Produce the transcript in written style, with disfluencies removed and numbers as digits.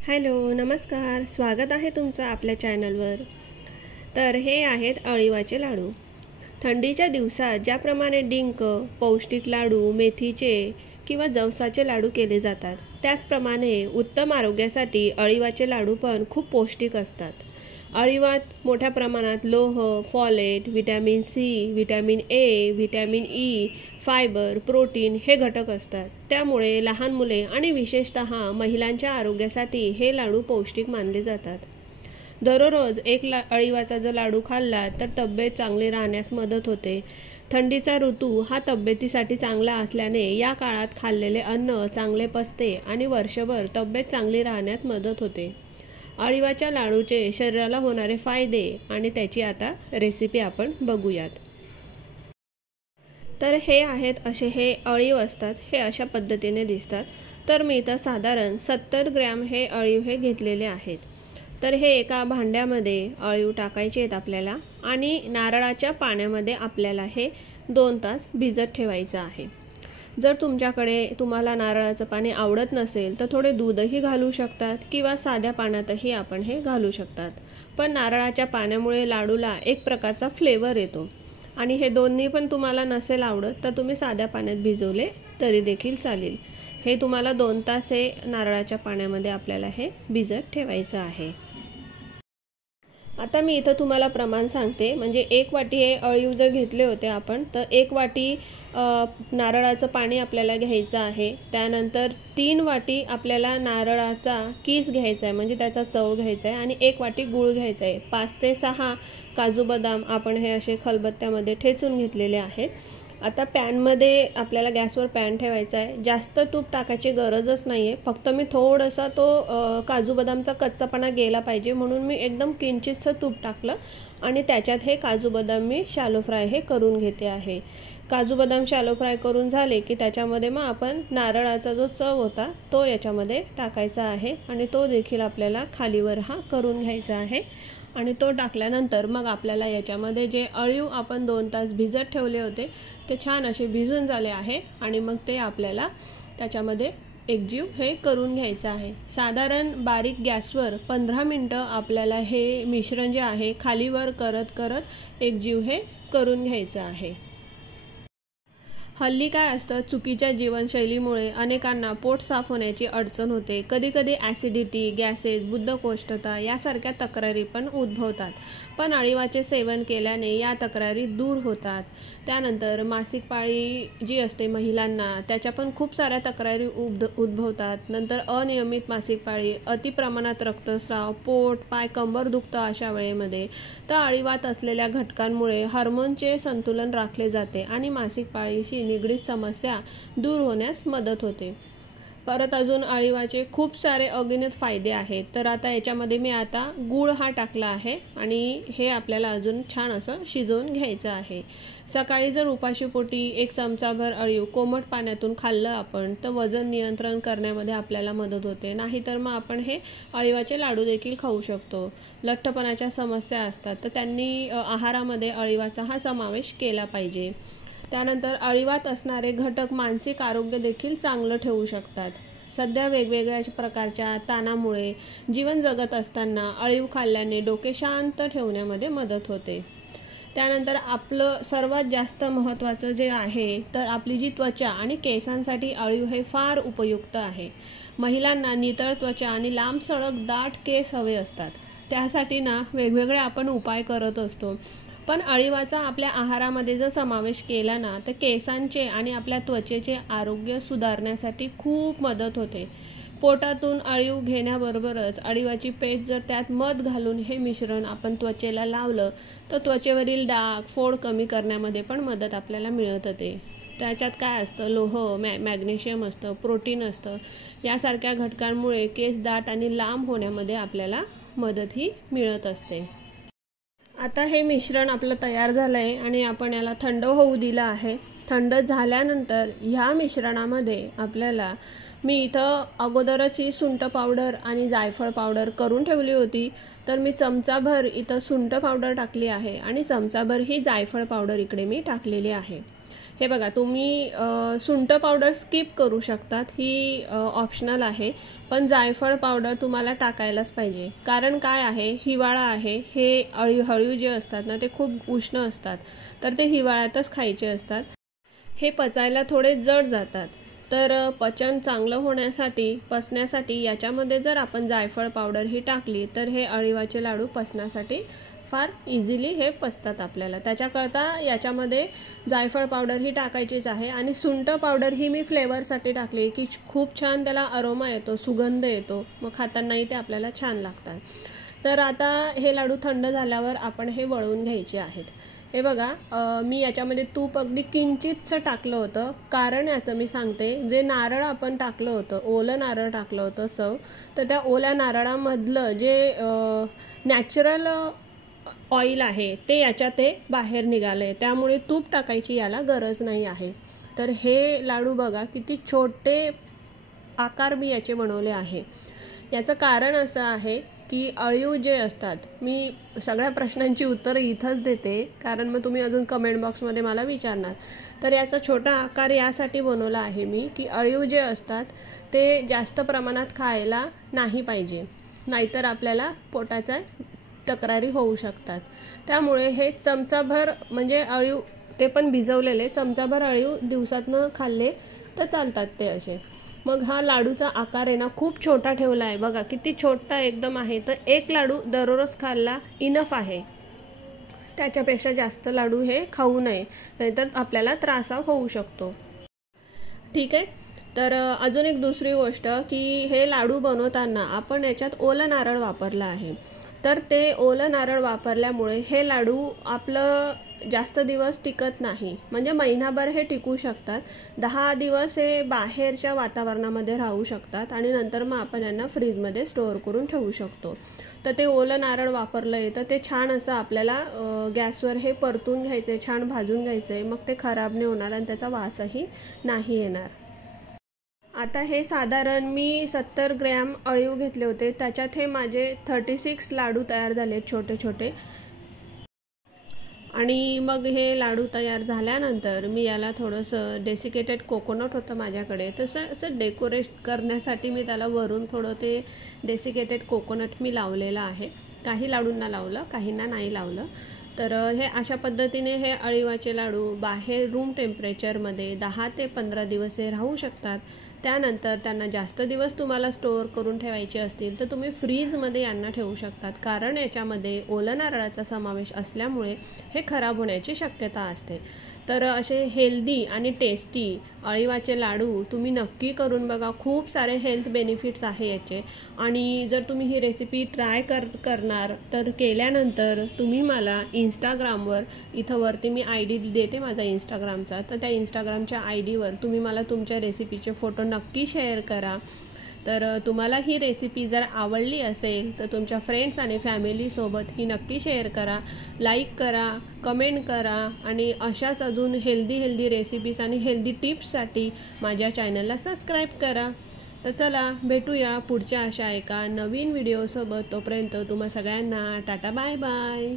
Hello, नमस्कार. स्वागत आहे तुमचं आपल्या चॅनलवर. तर हे आहेत अळीवाचे लाडू. थंडीच्या दिवसात ज्याप्रमाणे डिंक, पौष्टिक लाडू, मेथीचे किंवा जवसाचे लाडू केले जातात, त्याचप्रमाणे उत्तम आरोग्यासाठी अळीवाचे लाडू पण खूप पौष्टिक असतात. अळीवात मोठ्या प्रमाणात लोह, folate, vitamin C, vitamin A, vitamin E, fibre, protein हे घटक असतात. त्यामुळे लहान मुले आणि विशेषतः महिलांच्या आरोग्यासाठी हे लाडू पौष्टिक मानले जातात. दररोज एक अळीवाचा जर लाडू खाल्ला तर तब्येत चांगली राहण्यास मदत होते. थंडीचा ऋतू हा तब्येतीसाठी चांगला असल्याने या काळात खाल्लेले अन्न चांगले पचते आणि वर्षभर तब्येत चांगली राहण्यात मदत होते. अळीवाच्या लाडूचे शरीराला होणारे फायदे आणि त्याची आता रेसिपी आपण बघूयात. तर हे आहेत असे हे अळीव असतात. हे अशा पद्धतीने दिसतात. तर मी इथं साधारण 70 ग्रॅम हे अळीव हे घेतलेले आहेत. तर हे एका भांड्यामध्ये अळीव टाकायचे आहेत आपल्याला आणि नारळाच्या पाण्यामध्ये आपल्याला हे 2 तास भिजत ठेवायचं आहे. जर तुम्हाला नारळाचं पाणी आवडत नसेल तर थोडे दूधही घालू शकतात किंवा साध्या पाण्यातही आपण हे घालू शकतात. पण नारळाच्या पाण्यामुळे लाडूला एक प्रकारचा फ्लेवर येतो आणि हे दोन्ही पण तुम्हाला नसेल आवडत तर तुम्ही साध्या पाण्यात भिजवले तरी देखील चालेल. हे तुम्हाला 2 तास हे नारळाच्या पाण्यामध्ये आपल्याला हे भिजत ठेवायचं आहे. आता मी इथं तुम्हाला प्रमाण सांगते. म्हणजे 1 वाटी हे अळीव जर घेतले होते आपण तर 1 वाटी नारळाचं पाणी आपल्याला घ्यायचं आहे. त्यानंतर 3 वाटी आपल्याला नारळाचा किस घ्यायचा आहे, म्हणजे त्याचा चव घ्यायचा आहे आणि 1 वाटी गूळ घ्यायचा आहे. 5 ते 6 काजू बदाम आपण हे असे खलबत्त्यामध्ये ठेचून घेतलेले आहेत. आता पॅनमध्ये आपल्याला गॅसवर पॅन ठेवायचा आहे. जास्त तूप टाकायची गरजच नाही आहे. फक्त मी थोडंसा तो काजू बदामचा कच्चापणा गेला पाहिजे म्हणून मी एकदम किंचितसं तूप टाकलं आणि त्याच्यात हे काजू बदाम मी शॅलो फ्राय हे करून घेते आहे. काजू बदाम शॅलो फ्राय करून झाले की त्याच्यामध्ये मग आपण नारळाचा जो चव होता तो याच्यामध्ये टाकायचा आहे आणि तो देखील आपल्याला खालीवर हा करून घ्यायचा आहे. आणि तो टाकल्यानंतर मग आपल्याला याच्यामध्ये जे अळीव आपण 2 तास भिजत ठेवले होते ते छान असे भिजून झाले आहे आणि मग ते आपल्याला त्याच्यामध्ये एकजीव हे करून घ्यायचं आहे. साधारण बारीक गॅसवर 15 मिनटं आपल्याला हे मिश्रण जे आहे खालीवर करत करत एकजीव हे करून घ्यायचं आहे. हल्ली काय असतं, चुकीच्या जीवनशैलीमुळे अनेकांना पोट साफ होण्याची अडचण होते. कधीकधी ॲसिडिटी, गॅसेस, बद्धकोष्ठता यासारख्या तक्रारी पण उद्भवतात. पण अळीवाचे सेवन केल्याने या तक्रारी दूर होतात. त्यानंतर मासिक पाळी जी असते महिलांना त्याच्या पण खूप साऱ्या तक्रारी उद्भवतात. नंतर अनियमित मासिक पाळी, अतिप्रमाणात रक्तस्राव, पोट, पाय, कंबर दुखतं अशा वेळेमध्ये. तर अळीवात असलेल्या घटकांमुळे हार्मोनचे संतुलन राखले जाते आणि मासिक पाळीशी निगडीत समस्या दूर होण्यास मदत होते. परत अजून अळीवाचे खूप सारे अगणित फायदे आहेत. तर आता याच्यामध्ये मी आता गूळ हा टाकला आहे आणि हे आपल्याला अजून छान असं शिजवून घ्यायचं आहे. सकाळी जर उपाशीपोटी 1 चमचाभर अळीव कोमट पाण्यातून खाल्लं आपण तर वजन नियंत्रण करण्यामध्ये आपल्याला मदत होते. नाहीतर मग आपण हे अळीवाचे लाडू देखील खाऊ शकतो. लठ्ठपणाच्या समस्या असतात तर त्यांनी आहारामध्ये अळीवाचा हा समावेश केला पाहिजे. त्यानंतर अळीवात असणारे घटक मानसिक आरोग्य देखील चांगलं ठेवू शकतात. सध्या वेगवेगळ्या प्रकारच्या ताणामुळे जीवन जगत असताना अळीव खाल्ल्याने डोके शांत ठेवण्यामध्ये मदत होते. त्यानंतर आपलं सर्वात जास्त महत्त्वाचं जे आहे तर आपली जी त्वचा आणि केसांसाठी अळीव हे फार उपयुक्त आहे. महिलांना नितळ त्वचा आणि लांब सडक दाट केस हवे असतात. त्यासाठी वेगवेगळे आपण उपाय करत असतो. पण अळीवाचा आपल्या आहारामध्ये जर समावेश केला तर केसांचे आणि आपल्या त्वचेचे आरोग्य सुधारण्यासाठी खूप मदत होते. पोटातून अळीव घेण्याबरोबरच अळीवाची पेस्ट जर त्यात मध घालून हे मिश्रण आपण त्वचेला लावलं तर त्वचेवरील डाग, फोड कमी करण्यामध्ये पण मदत आपल्याला मिळत होते. त्याच्यात काय असतं, लोह, मॅग्नेशियम असतं, प्रोटीन असतं. यासारख्या घटकांमुळे केस दाट आणि लांब होण्यामध्ये आपल्याला मदतही मिळत असते. आता हे मिश्रण आपलं तयार झालं आहे आणि आपण याला थंड होऊ दिलं आहे. थंड झाल्यानंतर ह्या मिश्रणामध्ये आपल्याला मी इथं अगोदरच ही सुंठ पावडर आणि जायफळ पावडर करून ठेवली होती. तर मी चमचाभर इथं सुंठ पावडर टाकली आहे आणि चमचाभर ही जायफळ पावडर इकडे मी टाकलेली आहे. हे बघा, तुम्ही सुंठ पावडर स्किप करू शकतात, ही ऑप्शनल आहे, पण जायफळ पावडर तुम्हाला टाकायलाच पाहिजे. कारण काय आहे, हिवाळा आहे, हे अळीव जे असतात ना ते खूप उष्ण असतात, तर ते हिवाळ्यातच खायचे असतात. हे पचायला थोडे जड जातात. तर पचन चांगलं होण्यासाठी, पचण्यासाठी याच्यामध्ये जर आपण जायफळ पावडर ही टाकली तर हे अळीवाचे लाडू पचण्यासाठी फार इझिली हे पचतात आपल्याला. त्याच्याकरता याच्यामध्ये जायफळ पावडर ही टाकायचीच आहे. आणि सुंठ पावडर ही मी फ्लेवरसाठी टाकली की खूप छान त्याला अरोमा येतो, सुगंध येतो, मग खातानाही ते आपल्याला छान लागतात. तर आता हे लाडू थंड झाल्यावर आपण हे वळवून घ्यायचे आहेत. हे बघा, मी याच्यामध्ये तूप अगदी किंचितचं टाकलं होतं. कारण याचं मी सांगते, जे नारळ आपण टाकलं होतं, ओलं नारळ टाकलं होतं चव, तर त्या ओल्या नारळामधलं जे नॅचरल ऑइल आहे ते याच्यात ते बाहेर निघालं आहे, त्यामुळे तूप टाकायची याला गरज नाही आहे. तर हे लाडू बघा किती छोटे आकार मी याचे बनवले आहे. याचं कारण असं आहे की अळीव जे असतात, मी सगळ्या प्रश्नांची उत्तरं इथंच देते, कारण मग तुम्ही अजून कमेंट बॉक्समध्ये मला विचारणार. तर याचा छोटा आकार यासाठी बनवला आहे मी की अळीव जे असतात ते जास्त प्रमाणात खायला नाही पाहिजे, नाहीतर आपल्याला पोटाच्या तक्रारी होऊ शकतात. त्यामुळे हे चमचाभर, म्हणजे अळीव ते पण भिजवलेले, चमचाभर अळीव दिवसातनं खाल्ले तर चालतात ते असे. मग हा लाडूचा आकार आहे ना खूप छोटा ठेवला आहे, बघा किती छोटा एकदम आहे. तर एक लाडू दररोज खाल्ला इनफ आहे, त्याच्यापेक्षा जास्त लाडू हे खाऊ नये, नाहीतर आपल्याला त्रास होऊ शकतो. ठीक आहे. तर अजून एक दुसरी गोष्ट की हे लाडू बनवताना आपण याच्यात ओलं नारळ वापरलं आहे. तर ते ओलं नारळ वापरल्यामुळे हे लाडू आपलं जास्त दिवस टिकत नाही, म्हणजे महिनाभर हे टिकू शकतात. 10 दिवस हे बाहेरच्या वातावरणामध्ये राहू शकतात आणि नंतर मग आपण यांना फ्रीजमध्ये स्टोअर करून ठेवू शकतो. तर ते ओलं नारळ वापरलं आहे तर ते छान असं आपल्याला गॅसवर हे परतून घ्यायचं आहे, छान भाजून घ्यायचं आहे, मग ते खराब नाही होणार आणि त्याचा वासही नाही येणार. आता हे साधारण मी 70 ग्रॅम अळीव घेतले होते, त्याच्यात हे माझे 36 लाडू तयार झाले छोटे छोटे. आणि मग हे लाडू तयार झाल्यानंतर मी याला थोडंसं डेसिकेटेड कोकोनट होतं माझ्याकडे, तसं असं डेकोरेट करण्यासाठी मी त्याला वरून थोडं ते डेसिकेटेड कोकोनट मी लावलेलं आहे. काही लाडूंना लावलं, काहींना नाही लावलं. तर हे अशा पद्धतीने हे अळीवाचे लाडू बाहेर रूम टेम्परेचरमध्ये 10 ते 15 दिवस हे राहू शकतात. त्यानंतर त्यांना जास्त दिवस तुम्हाला स्टोअर करून ठेवायचे असतील तर तुम्ही फ्रीजमध्ये यांना ठेवू शकतात, कारण याच्यामध्ये ओलं नारळाचा समावेश असल्यामुळे हे खराब होण्याची शक्यता असते. तर असे हेल्दी आणि टेस्टी अळीवाचे लाडू तुम्ही नक्की करून बघा, खूप सारे हेल्थ बेनिफिट्स आहे याचे. आणि जर तुम्ही ही रेसिपी ट्राय करणार तर केल्यानंतर तुम्ही मला इंस्टाग्रामवर, इथं वरती मी ID देते माझा इंस्टाग्रामचा, तर त्या इंस्टाग्रामच्या ID वर तुम्ही मला तुमच्या रेसिपीचे फोटो नक्की शेअर करा. तर तुम्हाला ही रेसिपी जर आवडली असेल तर तुमच्या फ्रेंड्स आणि फॅमिलीसोबत ही नक्की शेअर करा, लाईक करा, कमेंट करा आणि अशाच अजून हेल्दी रेसिपीज आणि हेल्दी टिप्ससाठी माझ्या चॅनलला सबस्क्राईब करा. तर चला भेटूया पुढच्या अशा एका नवीन व्हिडिओसोबत. तोपर्यंत तुम्हा सगळ्यांना टाटा बाय बाय.